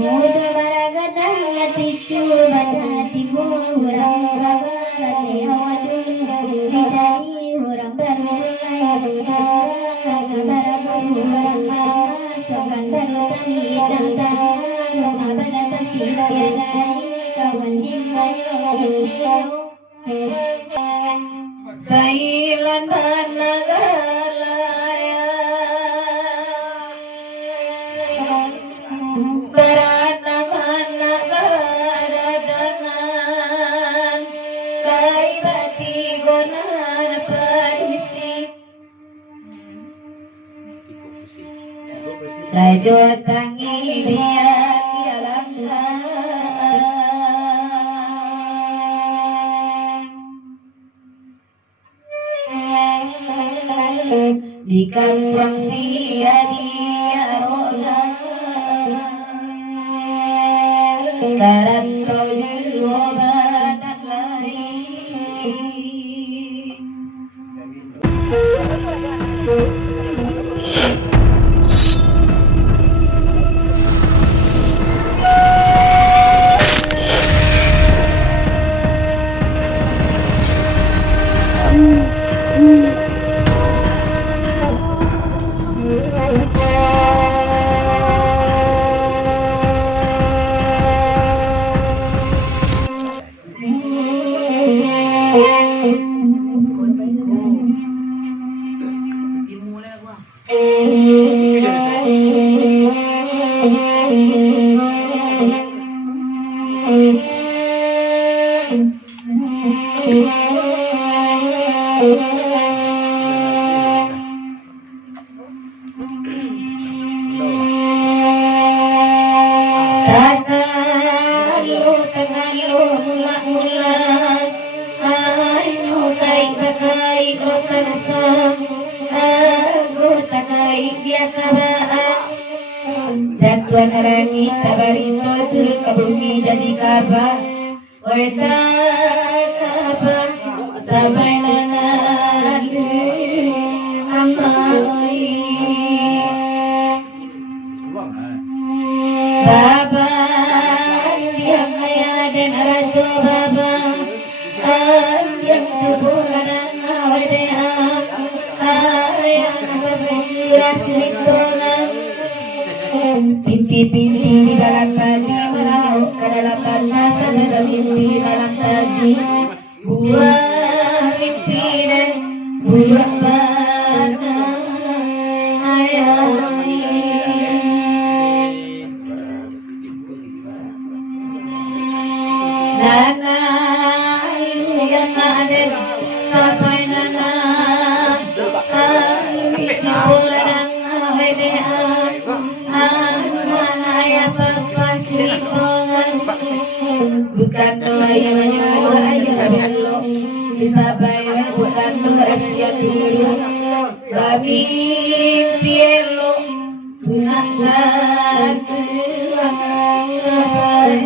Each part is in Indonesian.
muda baragadanya ticu badati orang babale hawadun dijadi orang baru orang sokan baru hitam tahu abada siladai kawan himbayo sailan banagalaya beranangan baradangan kai bati gonan parisi lajo tangi dia dalam di kampung sia dia roda karantau juga dan lain Tuan rangi tabarito turun ke bumi jadi kabar weta kabar sampai nanalu amai baba yang ayah dan rajo baba yang subuh dan awadeh ayah sampai curah curitonan binti-binti di dalam padi meraup ke dalam panas adalah mimpi malam tadi buah mimpi dan buah panah ayah nana yang ada sampai nana cipuran dan awedean bukan doa yang menyuruh ayah bello disabai bukan doa rahasia dulu tapi pielo tunangkan sabai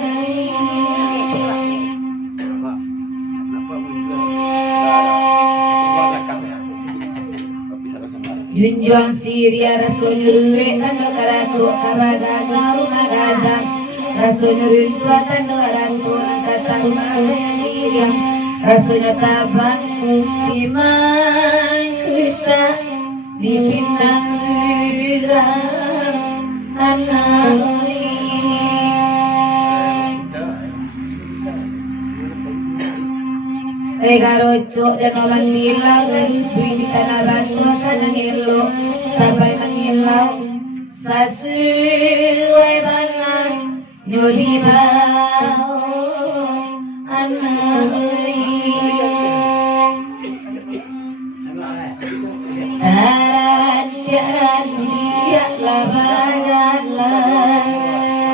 junjung siria rasul nyuruh anu karatu kabaga garuna gadang rasul nyuruh tuatan orang tua kata rumah yang rasulnya tabang siman kita dipinang anak Garoco dan oman tilau dari di tanah batu sana ngelo sampai nangilau sasuai banan nyuri bau anak taran dia labaran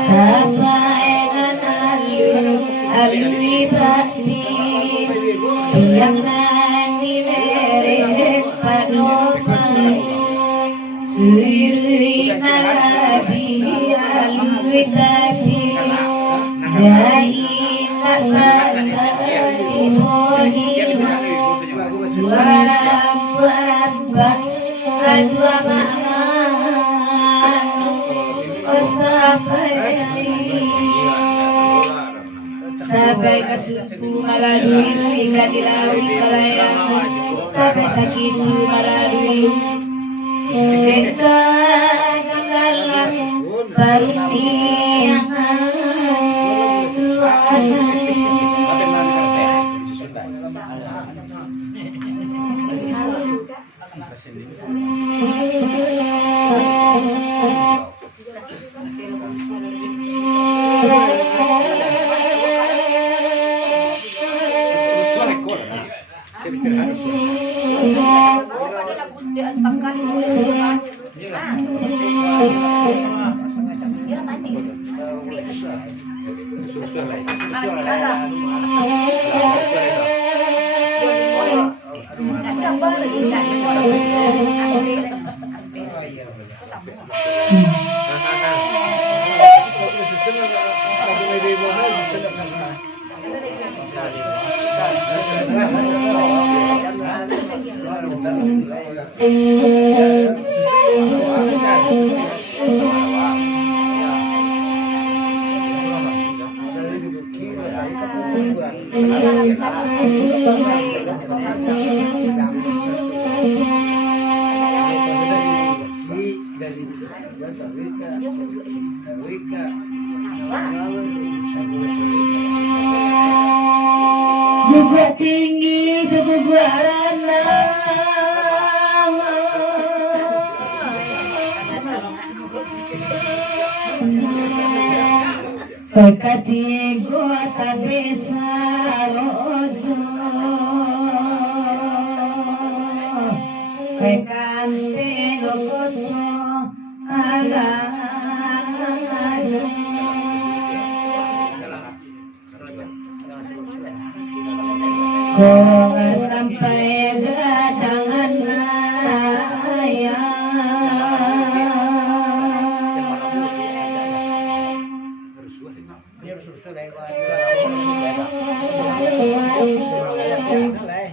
sampai nanalu alui bakmi yang nanti merek panopai suri nabi alui tapi jai nakbani moni suara berabak adua ma'anu sampai sampai ke suku melalui ikan di laut kelayangan sampai sakitu melalui desa kanggalan karunia Tuhan. Juga tinggi juga ranah Pekati gua tabisa rojo Pekante lokoto ala Kau sampai kedatangan ayah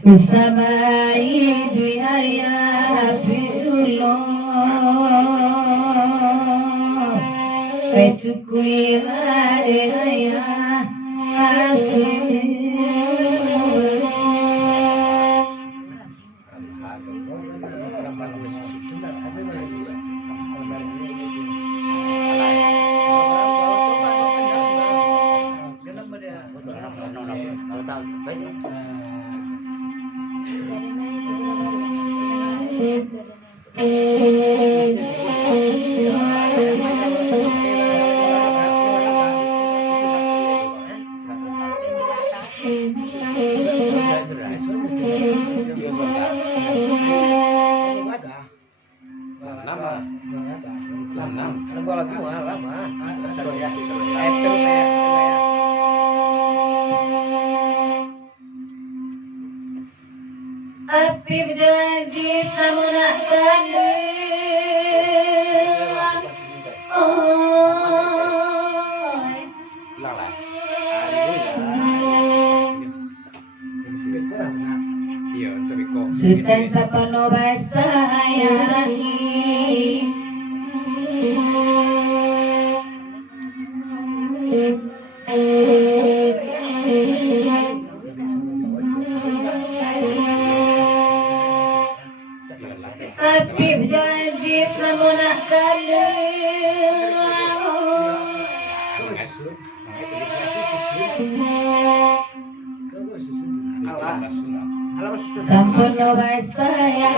bisa baik di ayah pilih Pecukui lari ayah asli Api berjaziz namun nak kandung Sultan Sapano sayangi Habib Aziz namun nak sampun wis saya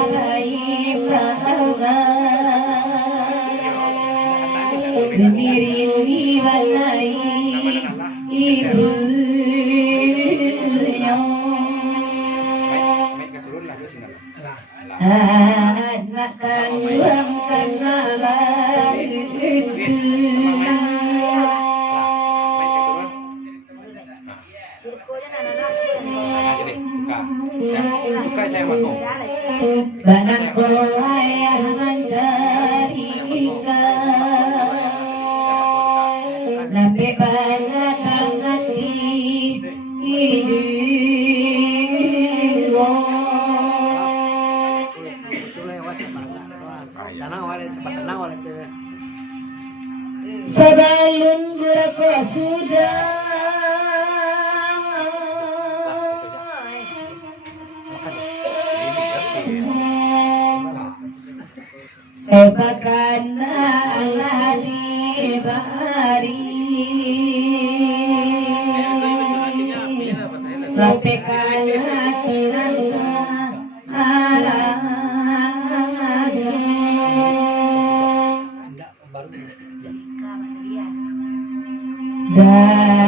Diri walai ibunya anak kandung karena Banangku ayah mencari ikan Nabi banyak nanti hidup Sebalun guraku sudah Ebakana alladhi bari Lapsekana kinanta araga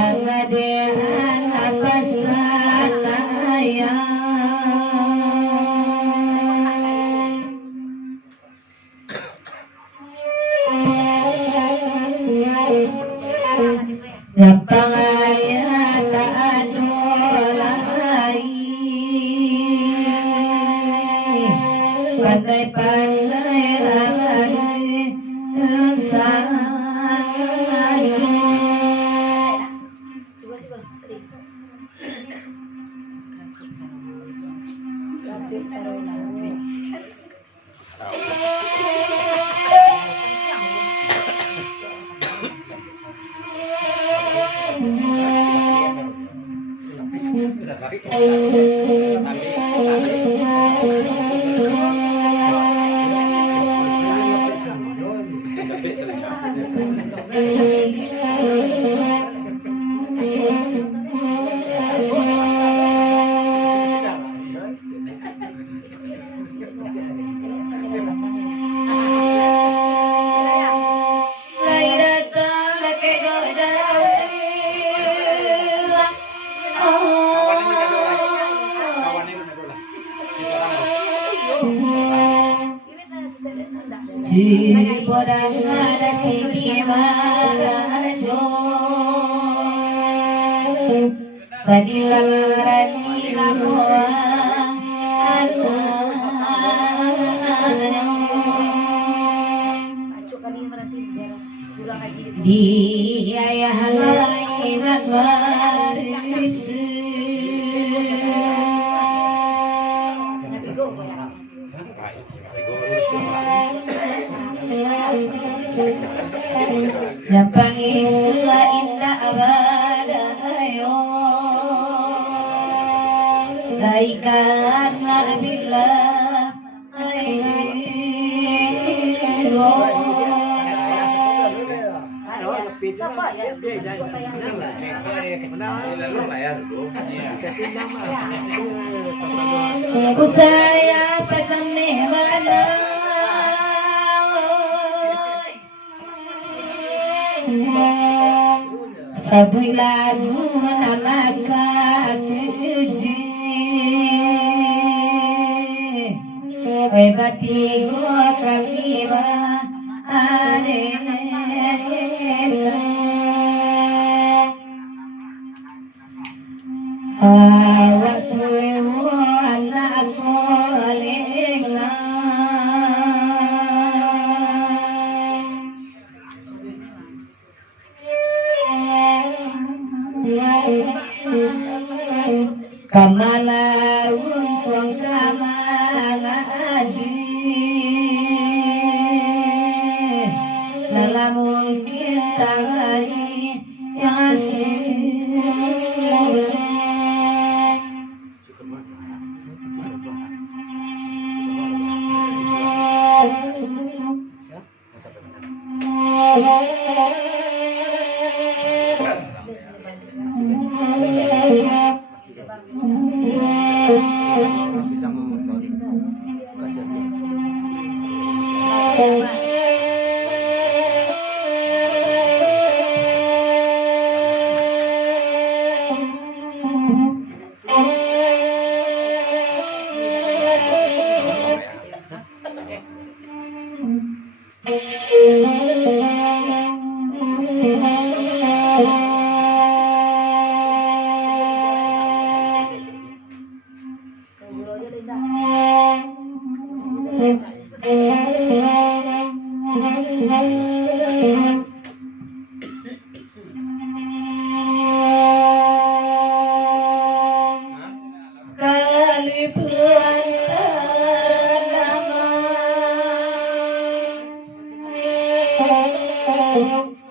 Dangadehan apasalaya Napangaya taadolai Pandai-pandai ramai Bodang ada sini marajo Kadilarani namoa Di ayah lain baris Yang isla indah abadayo Laikan nabilah Siapa ya? Usaya pasamne wala Sabui lagu namaka tuji Oi bati go kakiwa are Awak tuewo anakku lenga Kamala untung kamangadi Nalamun kita lagi yang asing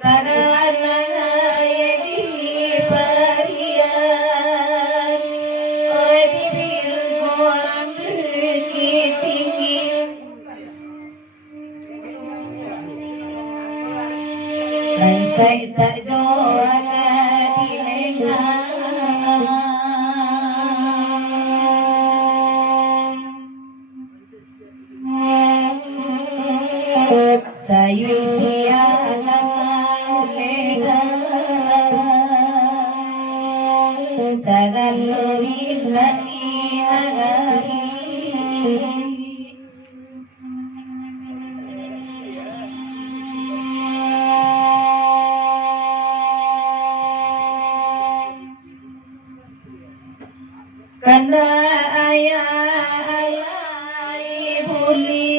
Tanah Sai tak joa kadilena Sayu sia lega Sagallo illani agari Karena ayah buli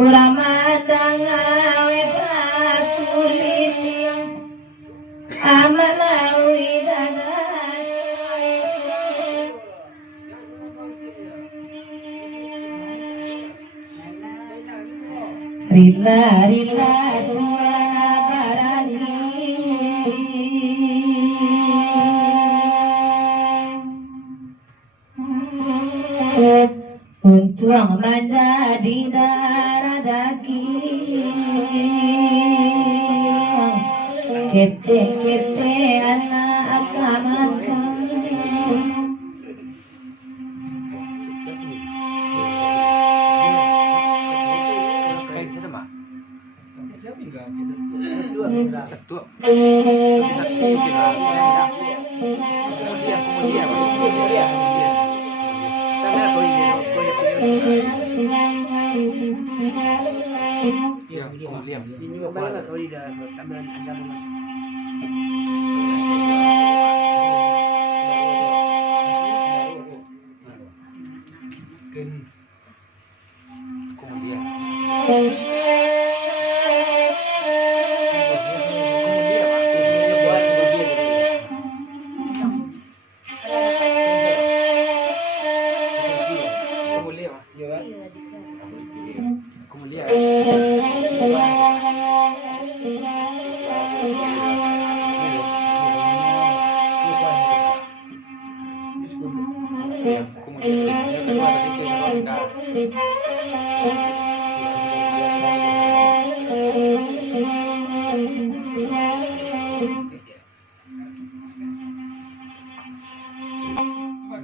Uramadang awe kulit Amalawi dagat Rila rila tuana barani Untung menjadi darah daging Kete-kete anak makan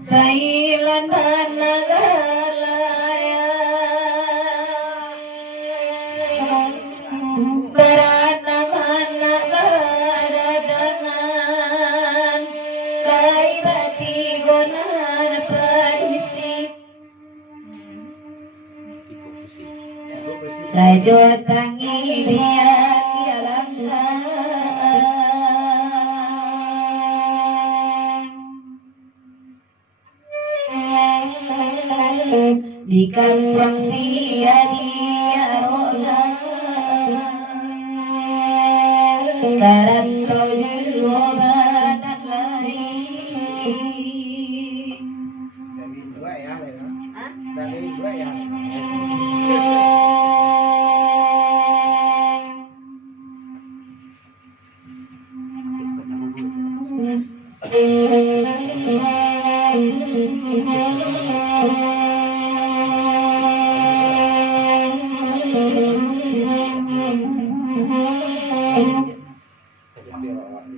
Sailan banagalaya Beranangan baradanan Kaibati gonan padisi Lajo tangi dia tialam di kampung sia dia rola karantau jualan lain Tapi dua ya, tapi dua ya.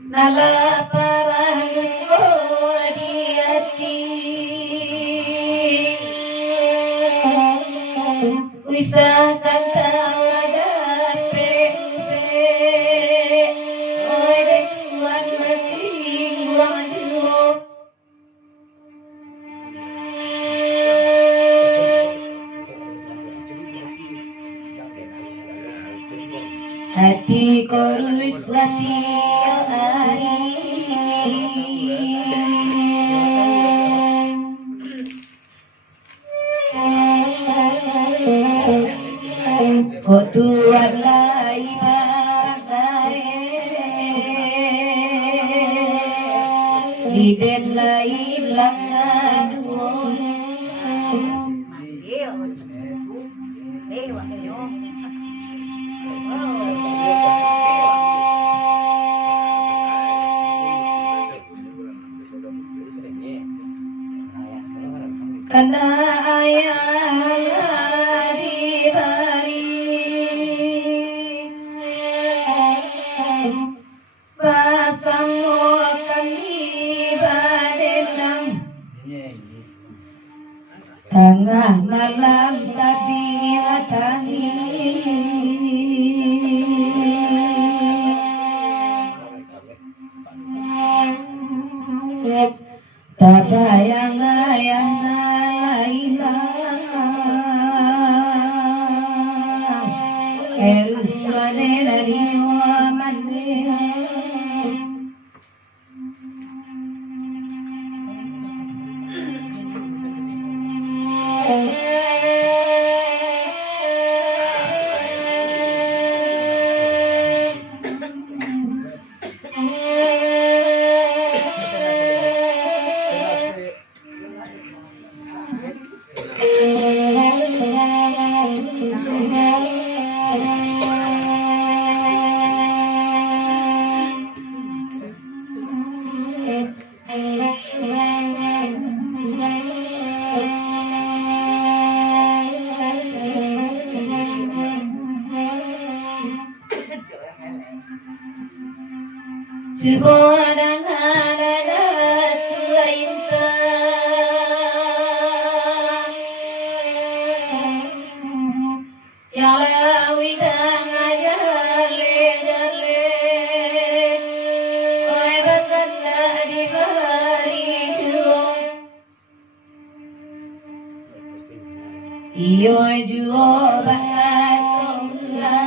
Nala parang diati Wisata kawadan pepe Oi dengan masing buang jauh Hati korus lati Kok tuan lai barang Iden lai lang Karena ayah di bari Iyo juo bakatura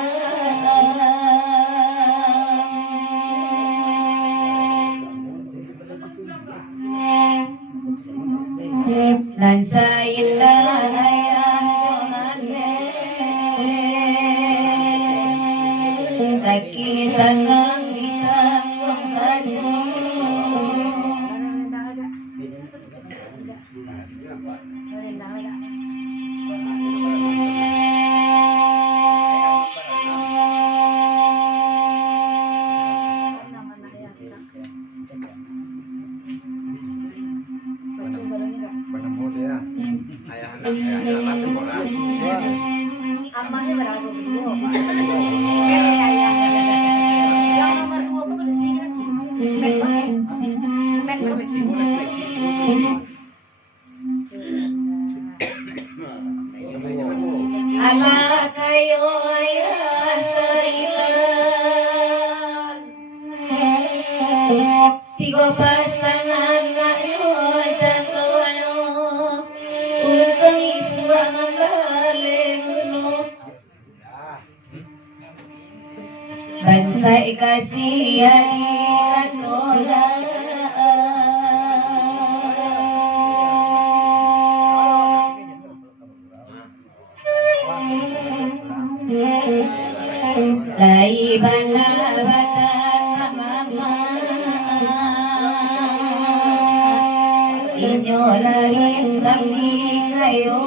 dan sayinlah ayah jomane saki sanang ditanggung saja Amahnya berapa berdua? Yang nomor 2 aku tuh sini lagi. Ala kayo ayah sailan tiga pasangan kayo jatuhnya untuk isuangan balemuno bangsa ikasih hari katola Lai bana bata mama inyo lari kami kayo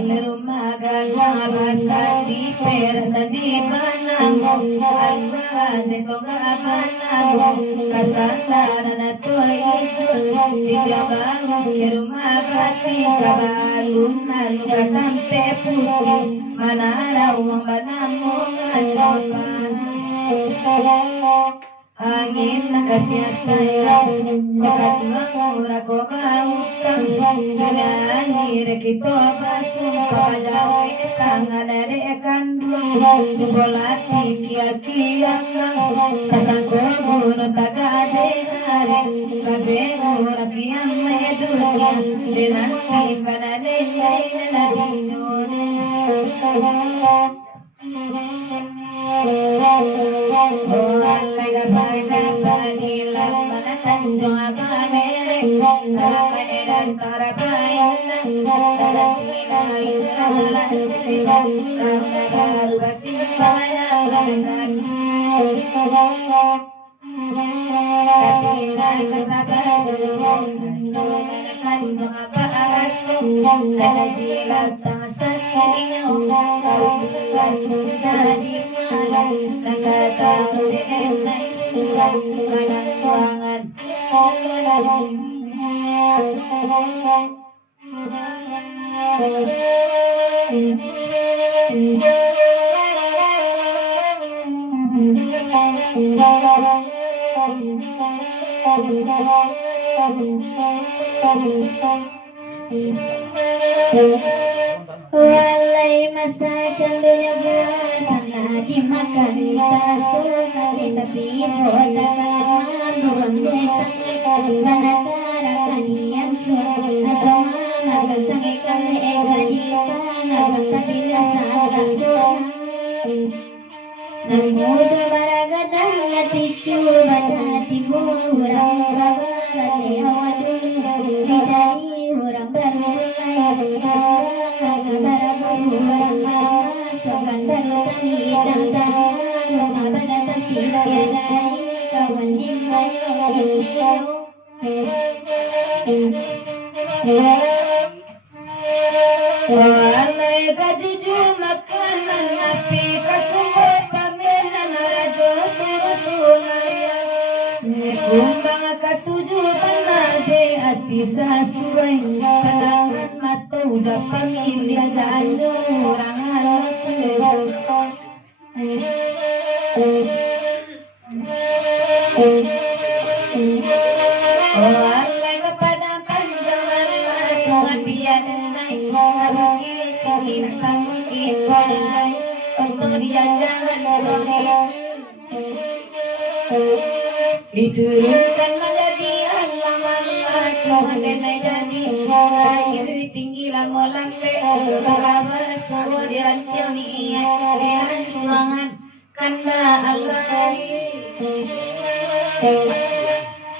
Little maga, basa di pera sa di manang Almane tonga apanamu kasandana na toichu dijabamu kiruma pati kabalum nalu katampe putih manara umambanamu ngajopana angin nakasih sayang kokatmangura komautang nani rekito basum pajawe tangan ade kandung sukolati kia kasangko gono tagade are kabego rakiam medunya denanti kanade naladinone Walai masa cendunya buasana dimakan tasukali tapi botakan buang desang manatara kanian suara sama bersangai kali egadita ngabang tapi rasa takut namudu baragadang hati cuban hatimu urang kabaran lehawadun dicari urang berulai orang sokan baru tani tantang rumah badata siadai kawan walai kajuju makanan api kasumber paminan rajo surusunaya kumbang katuju panade hati sasuai pandangan mata udah pamilih janjo orang walai kepada panjangan dengan biar naik bagi kini sama kita untuk dia jangan diturunkan menjadi Allah Tuhan dan jadi air tinggi lama lampe kabar semua dirancang niat semangat karena Allah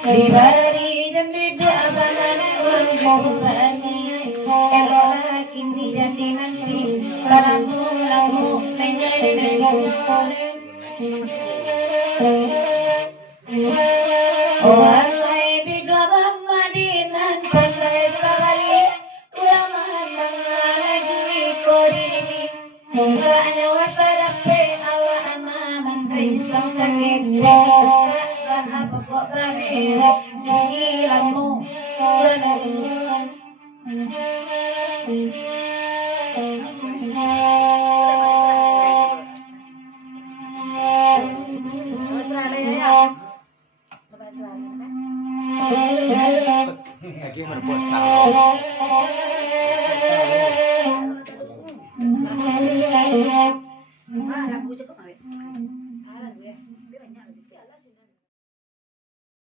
diberi jembi doa bahan Qur'ani kalau kini jadi nanti para mulamu menjadi walai bidwa Madinah pandai sekali ulama lagi korini hanya wasarape Allah amaman risau sakit dan apa kok berat giliranmu lagi merebut tahu. Lagu cakap